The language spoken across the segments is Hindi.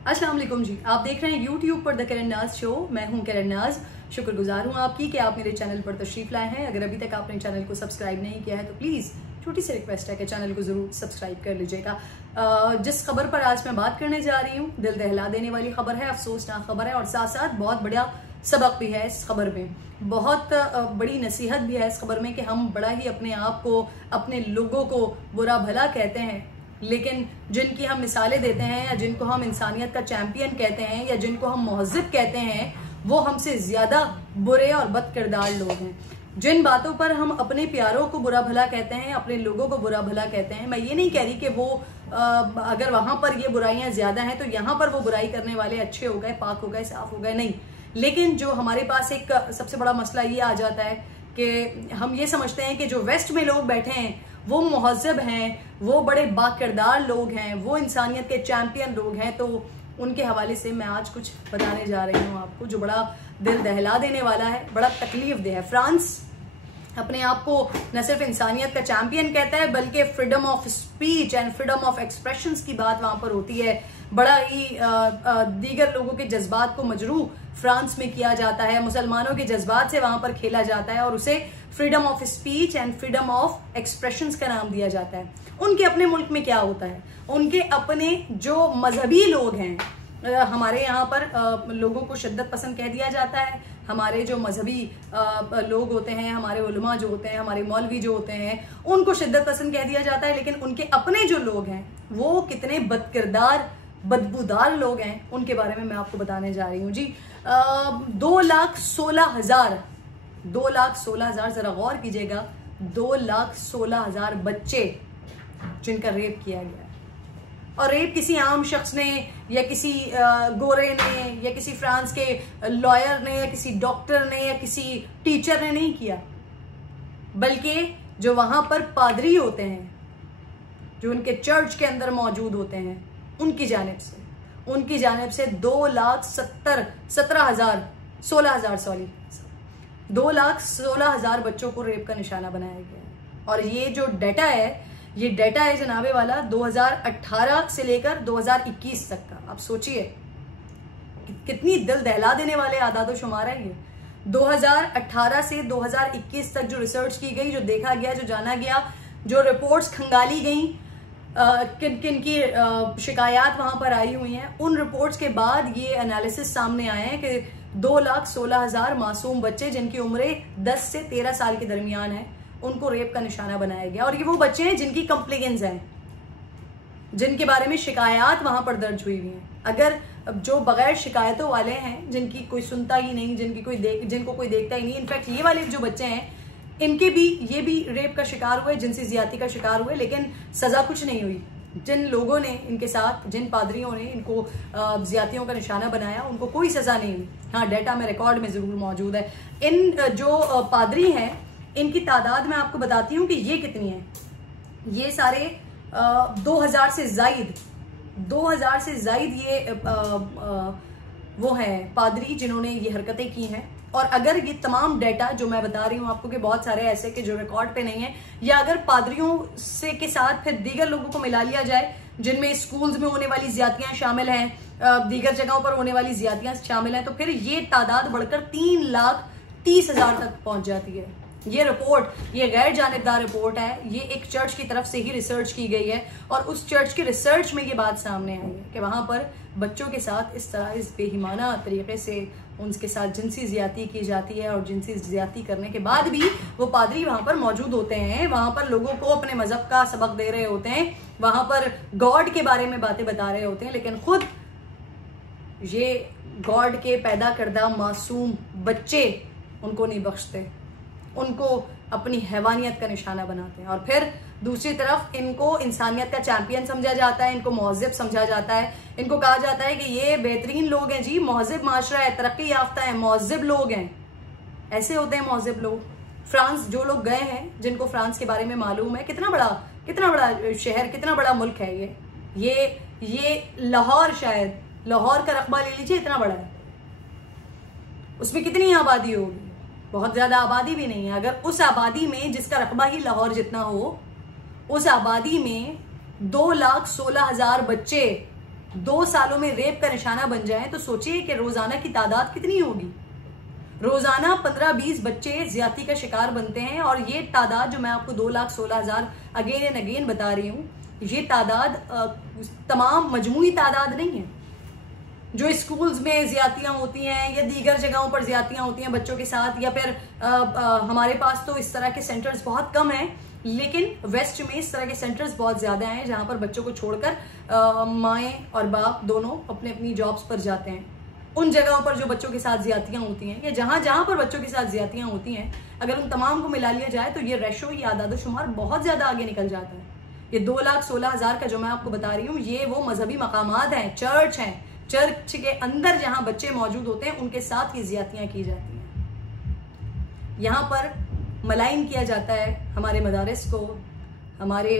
अस्सलाम वालेकुम जी, आप देख रहे हैं YouTube पर द किरण नाज शो। मैं हूं किरण नाज। शुक्रगुजार हूं आपकी कि आप मेरे चैनल पर तशरीफ लाए हैं। अगर अभी तक आपने चैनल को सब्सक्राइब नहीं किया है तो प्लीज़ छोटी सी रिक्वेस्ट है कि चैनल को ज़रूर सब्सक्राइब कर लीजिएगा। जिस खबर पर आज मैं बात करने जा रही हूँ, दिल दहला देने वाली खबर है, अफसोसनाक खबर है और साथ साथ बहुत बड़ा सबक भी है इस खबर में। बहुत बड़ी नसीहत भी है इस खबर में कि हम बड़ा ही अपने आप को, अपने लोगों को बुरा भला कहते हैं, लेकिन जिनकी हम मिसालें देते हैं या जिनको हम इंसानियत का चैंपियन कहते हैं या जिनको हम महज़िब कहते हैं, वो हमसे ज्यादा बुरे और बद किरदार लोग हैं। जिन बातों पर हम अपने प्यारों को बुरा भला कहते हैं, अपने लोगों को बुरा भला कहते हैं, मैं ये नहीं कह रही कि वो अगर वहां पर ये बुराइयां ज्यादा हैं तो यहाँ पर वो बुराई करने वाले अच्छे हो गए, पाक हो गए, साफ हो गए, नहीं। लेकिन जो हमारे पास एक सबसे बड़ा मसला ये आ जाता है कि हम ये समझते हैं कि जो वेस्ट में लोग बैठे हैं वो महज़िब हैं, वो बड़े बाकिरदार लोग हैं, वो इंसानियत के चैंपियन लोग हैं। तो उनके हवाले से मैं आज कुछ बताने जा रही हूँ आपको जो बड़ा दिल दहला देने वाला है, बड़ा तकलीफ दे है। फ्रांस अपने आप को न सिर्फ इंसानियत का चैंपियन कहता है बल्कि freedom of speech and freedom of expressions की बात वहां पर होती है। बड़ा ही दीगर लोगों के जज्बात को मजरूह फ्रांस में किया जाता है, मुसलमानों के जज्बात से वहां पर खेला जाता है और उसे freedom of speech and freedom of expressions का नाम दिया जाता है। उनके अपने मुल्क में क्या होता है, उनके अपने जो मजहबी लोग हैं, हमारे यहाँ पर लोगों को शिद्दत पसंद कह दिया जाता है। हमारे जो मजहबी लोग होते हैं, हमारे उलमा जो होते हैं, हमारे मौलवी जो होते हैं, उनको शिद्दत पसंद कह दिया जाता है। लेकिन उनके अपने जो लोग हैं वो कितने बदकिरदार, बदबूदार लोग हैं, उनके बारे में मैं आपको बताने जा रही हूँ जी। 2,16,000 जरा गौर कीजिएगा, 2,16,000 बच्चे जिनका रेप किया गया है। और रेप किसी आम शख्स ने या किसी गोरे ने या किसी फ्रांस के लॉयर ने या किसी डॉक्टर ने या किसी टीचर ने नहीं किया, बल्कि जो वहां पर पादरी होते हैं, जो उनके चर्च के अंदर मौजूद होते हैं, उनकी जानिब से 2,16,000 बच्चों को रेप का निशाना बनाया गया है। और ये जो डाटा है जनाबे वाला 2018 से लेकर 2021 तक का। आप सोचिए कितनी दिल दहला देने वाले आदाद शुमार है ये। 2018 से 2021 तक जो रिसर्च की गई, जो देखा गया, जो जाना गया, जो रिपोर्ट्स खंगाली गई, किन किन की शिकायत वहां पर आई हुई हैं, उन रिपोर्ट्स के बाद ये एनालिसिस सामने आए हैं कि 2,16,000 मासूम बच्चे जिनकी उम्रें 10 से 13 साल के दरमियान है, उनको रेप का निशाना बनाया गया। और ये वो बच्चे हैं जिनकी कंप्लेंट्स हैं, जिनके बारे में शिकायत वहां पर दर्ज हुई हुई हैं। अगर जो बगैर शिकायतों वाले हैं, जिनकी कोई सुनता ही नहीं, जिनको कोई देखता ही नहीं, इनफैक्ट ये वाले जो बच्चे हैं ये भी रेप का शिकार हुए, जिनसी ज्यादती का शिकार हुए, लेकिन सजा कुछ नहीं हुई। जिन लोगों ने इनके साथ, जिन पादरियों ने इनको ज्यादतियों का निशाना बनाया, उनको कोई सजा नहीं हुई। हाँ, डाटा में, रिकॉर्ड में जरूर मौजूद है। इन जो पादरी हैं, इनकी तादाद मैं आपको बताती हूँ कि ये कितनी है। ये सारे 2,000 से जायद ये वो हैं पादरी जिन्होंने ये हरकतें की हैं। और अगर ये तमाम डाटा जो मैं बता रही हूँ आपको कि बहुत सारे ऐसे कि जो रिकॉर्ड पे नहीं है, या अगर पादरियों से के साथ फिर दीगर लोगों को मिला लिया जाए जिनमें स्कूल्स में होने वाली ज्यादतियां शामिल हैं, दीगर जगहों पर होने वाली ज्यादतियां शामिल हैं, तो फिर ये तादाद बढ़कर 3,30,000 तक पहुंच जाती है। ये रिपोर्ट, ये गैर जानिबदार रिपोर्ट है, ये एक चर्च की तरफ से ही रिसर्च की गई है और उस चर्च के रिसर्च में ये बात सामने आई है कि वहां पर बच्चों के साथ इस तरह, इस बेईमाना तरीके से उनके साथ जिनसी ज्यादती की जाती है। और जिनसी ज्यादती करने के बाद भी वो पादरी वहां पर मौजूद होते हैं, वहां पर लोगों को अपने मजहब का सबक दे रहे होते हैं, वहां पर गॉड के बारे में बातें बता रहे होते हैं, लेकिन खुद ये गॉड के पैदा करदा मासूम बच्चे उनको नहीं बख्शते, उनको अपनी हैवानियत का निशाना बनाते हैं। और फिर दूसरी तरफ इनको इंसानियत का चैंपियन समझा जाता है, इनको महज़िब समझा जाता है, इनको कहा जाता है कि ये बेहतरीन लोग हैं जी, महज़िब माशरा है, तरक्की याफ्ता है, महज़िब लोग हैं। ऐसे होते हैं महज़िब लोग। फ्रांस जो लोग गए हैं, जिनको फ्रांस के बारे में मालूम है, कितना बड़ा शहर, कितना बड़ा मुल्क है ये लाहौर, शायद लाहौर का रकबा ले लीजिए, इतना बड़ा है। उसमें कितनी आबादी होगी? बहुत ज्यादा आबादी भी नहीं है। अगर उस आबादी में, जिसका रकबा ही लाहौर जितना हो, उस आबादी में 2,16,000 बच्चे 2 सालों में रेप का निशाना बन जाए तो सोचिए कि रोजाना की तादाद कितनी होगी। रोजाना 15-20 बच्चे ज्यादती का शिकार बनते हैं, और ये तादाद जो मैं आपको 2,16,000 अगेन एंड अगेन बता रही हूँ, ये तादाद तमाम मजमूई तादाद नहीं है। जो स्कूल्स में ज्यादतियां होती हैं या दीगर जगहों पर ज्यादतियां होती हैं बच्चों के साथ, या फिर हमारे पास तो इस तरह के सेंटर्स बहुत कम हैं, लेकिन वेस्ट में इस तरह के सेंटर्स बहुत ज्यादा हैं जहां पर बच्चों को छोड़कर माएँ और बाप दोनों अपने अपनी जॉब्स पर जाते हैं। उन जगहों पर जो बच्चों के साथ ज्यादतियां होती हैं या जहां जहां पर बच्चों के साथ ज्यादतियां होती हैं, अगर उन तमाम को मिला लिया जाए तो ये रेशो, ये आदादोशुमार बहुत ज्यादा आगे निकल जाता है। ये 2,16,000 का जो मैं आपको बता रही हूँ, ये वो मजहबी मकामात हैं, चर्च हैं, चर्च के अंदर जहां बच्चे मौजूद होते हैं उनके साथ ये ज्यादतियां की जाती हैं। यहाँ पर मलाइन किया जाता है हमारे मदारिस को, हमारे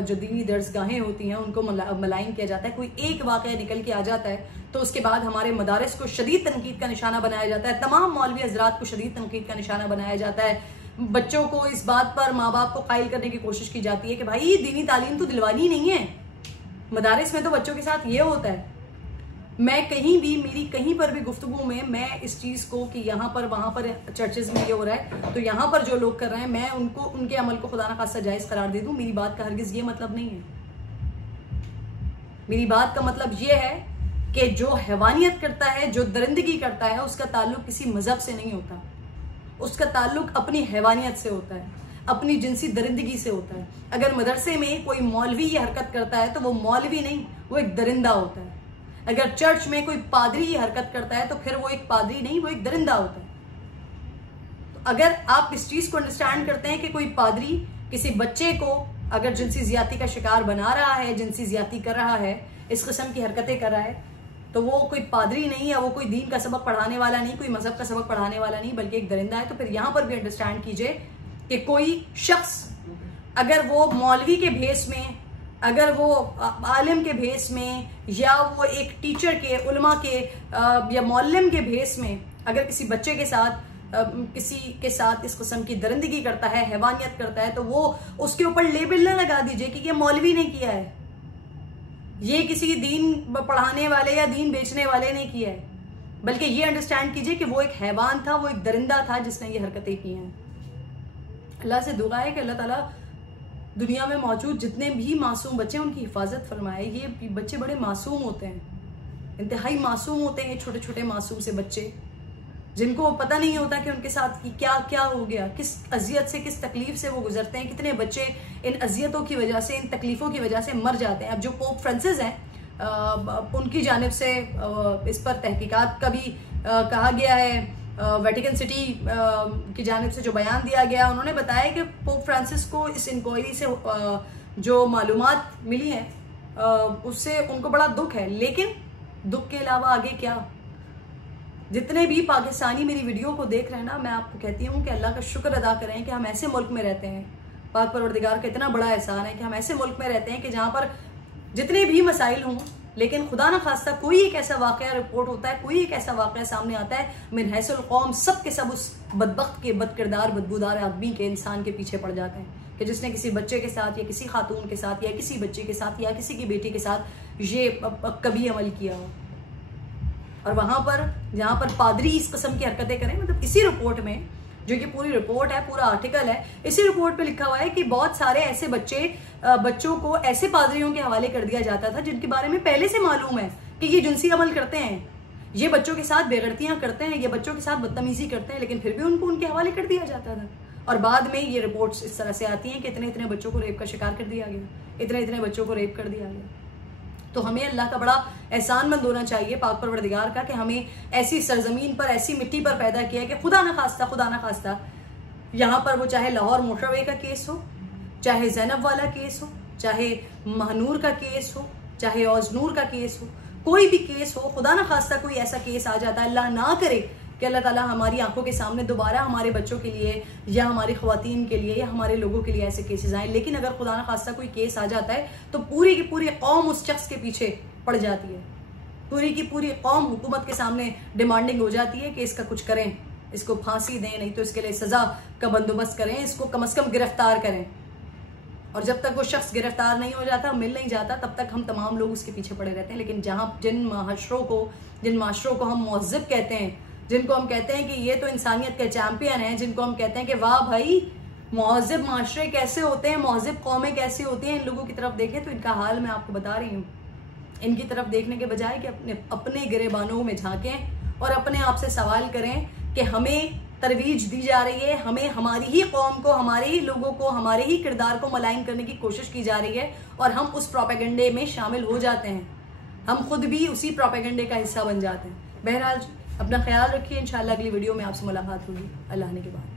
जो दीनी दर्सगाहें होती हैं उनको मलाइन किया जाता है। कोई एक वाकया निकल के आ जाता है तो उसके बाद हमारे मदारिस को शदीद तनकीद का निशाना बनाया जाता है, तमाम मौलवी हजरात को शदीद तनकीद का निशाना बनाया जाता है। बच्चों को इस बात पर माँ बाप को कायल करने की कोशिश की जाती है कि भाई दीनी तालीम तो दिलवानी नहीं है, मदारिस में तो बच्चों के साथ ये होता है। मैं कहीं भी, मेरी कहीं पर भी गुफ्तगू में मैं इस चीज को कि यहाँ पर वहां पर चर्चेज में ये हो रहा है तो यहाँ पर जो लोग कर रहे हैं मैं उनको, उनके अमल को खुदा न खास्ता जायज करार दे दूं, मेरी बात का हरगिज ये मतलब नहीं है। मेरी बात का मतलब ये है कि जो हैवानियत करता है, जो दरिंदगी करता है, उसका ताल्लुक किसी मजहब से नहीं होता, उसका ताल्लुक अपनी हैवानियत से होता है, अपनी जिनसी दरिंदगी से होता है। अगर मदरसे में कोई मौलवी ये हरकत करता है तो वो मौलवी नहीं, वो एक दरिंदा होता है। अगर चर्च में कोई पादरी ये हरकत करता है तो फिर वो एक पादरी नहीं, वो एक दरिंदा होता है। तो अगर आप इस चीज को अंडरस्टैंड करते हैं कि कोई पादरी किसी बच्चे को अगर जिनसी ज्यादती का शिकार बना रहा है, जिनसी ज्यादती कर रहा है, इस किस्म की हरकतें कर रहा है, तो वो कोई पादरी नहीं है, वो कोई दीन का सबक पढ़ाने वाला नहीं, कोई मजहब का सबक पढ़ाने वाला नहीं, बल्कि एक दरिंदा है। तो फिर यहां पर भी अंडरस्टैंड कीजिए कि कोई शख्स अगर वो मौलवी के भेस में, अगर वो आलिम के भेस में, या वो एक टीचर के, उलमा के या मौलम के भेस में अगर किसी बच्चे के साथ किसी के साथ इस किस्म की दरिंदगी करता है, हैवानियत करता है, तो वो उसके ऊपर लेबल न लगा दीजिए कि ये मौलवी ने किया है, ये किसी दीन पढ़ाने वाले या दीन बेचने वाले ने किया है, बल्कि ये अंडरस्टैंड कीजिए कि वो एक हैवान था, वो एक दरिंदा था जिसने ये हरकतें की हैं। अल्लाह से दुआ है कि अल्लाह ताला दुनिया में मौजूद जितने भी मासूम बच्चे उनकी हिफाजत फरमाए। ये बच्चे बड़े मासूम होते हैं, इंतहाई मासूम होते हैं, छोटे छोटे मासूम से बच्चे जिनको पता नहीं होता कि उनके साथ क्या क्या हो गया, किस अजियत से, किस तकलीफ से वो गुजरते हैं। कितने बच्चे इन अजियतों की वजह से, इन तकलीफों की वजह से मर जाते हैं। अब जो पोप फ्रांसिस हैं उनकी जानिब से इस पर तहकीकात का भी कहा गया है, वेटिकन सिटी की जानिब से जो बयान दिया गया, उन्होंने बताया कि पोप फ्रांसिस को इस इंक्वायरी से जो मालूमात मिली हैं उससे उनको बड़ा दुख है, लेकिन दुख के अलावा आगे क्या। जितने भी पाकिस्तानी मेरी वीडियो को देख रहे हैं ना, मैं आपको कहती हूँ कि अल्लाह का शुक्र अदा करें कि हम ऐसे मुल्क में रहते हैं। पाक परवरदिगार का इतना बड़ा एहसान है कि हम ऐसे मुल्क में रहते हैं कि जहाँ पर जितने भी मसाइल हों, लेकिन खुदा ना खास्ता कोई एक ऐसा वाकया रिपोर्ट होता है, कोई एक ऐसा वाकया सामने आता है, मिन हैसुल कौम सब के सब उस बदबख्त के, बदकिरदार, बदबूदार आदमी के, इंसान के पीछे पड़ जाते हैं कि जिसने किसी बच्चे के साथ या किसी खातून के साथ या किसी बच्चे के साथ या किसी की बेटी के साथ ये कभी अमल किया हो। और वहां पर जहां पर पादरी इस किस्म की हरकतें करें, मतलब इसी रिपोर्ट में, जो कि पूरी रिपोर्ट है, पूरा आर्टिकल है, इसी रिपोर्ट पे लिखा हुआ है कि बहुत सारे ऐसे बच्चों को ऐसे पादरियों के हवाले कर दिया जाता था जिनके बारे में पहले से मालूम है कि ये जिनसी अमल करते हैं, ये बच्चों के साथ बेगरतियां करते हैं, ये बच्चों के साथ बदतमीजी करते हैं, लेकिन फिर भी उनको उनके हवाले कर दिया जाता था। और बाद में ये रिपोर्ट्स इस तरह से आती हैं कि इतने इतने बच्चों को रेप का शिकार कर दिया गया, इतने इतने बच्चों को रेप कर दिया गया। तो हमें अल्लाह का बड़ा एहसानमंद होना चाहिए, पाक परवरदिगार का, कि हमें ऐसी सरजमीन पर, ऐसी मिट्टी पर पैदा किया है कि खुदा ना खास्ता यहाँ पर वो चाहे लाहौर मोटरवे का केस हो, चाहे जैनब वाला केस हो, चाहे महनूर का केस हो, चाहे औजनूर का केस हो, कोई भी केस हो, खुदा ना खास्ता कोई ऐसा केस आ जाता है, अल्लाह ना करे कि अल्लाह ताला हमारी आंखों के सामने दोबारा हमारे बच्चों के लिए या हमारी ख्वातीन के लिए या हमारे लोगों के लिए ऐसे केसेस आए। लेकिन अगर खुदा ना खास्ता कोई केस आ जाता है तो पूरी की पूरी कौम उस शख्स के पीछे पड़ जाती है, पूरी की पूरी कौम हुकूमत के सामने डिमांडिंग हो जाती है कि इसका कुछ करें, इसको फांसी दें, नहीं तो इसके लिए सजा का बंदोबस्त करें, इसको कम से कम गिरफ्तार करें। और जब तक वो शख्स गिरफ्तार नहीं हो जाता, मिल नहीं जाता, तब तक हम तमाम लोग उसके पीछे पड़े रहते हैं। लेकिन जिन माशरों को हम महज़िब कहते हैं, जिनको हम कहते हैं कि ये तो इंसानियत के चैंपियन हैं, जिनको हम कहते हैं कि वाह भाई महज़िब माशरे कैसे होते हैं, महज़िब कौमें कैसी होती हैं, इन लोगों की तरफ देखें तो इनका हाल मैं आपको बता रही हूँ। इनकी तरफ देखने के बजाय कि अपने गिरेबानों में झांकें और अपने आप से सवाल करें कि हमें तरवीज दी जा रही है, हमें हमारी ही कौम को, हमारे ही लोगों को, हमारे ही किरदार को मलाइन करने की कोशिश की जा रही है और हम उस प्रोपेगेंडे में शामिल हो जाते हैं, हम खुद भी उसी प्रोपेगेंडे का हिस्सा बन जाते हैं। बहरहाल अपना ख्याल रखिए, इंशाल्लाह अगली वीडियो में आपसे मुलाकात होगी। अल्लाह ने के बाद।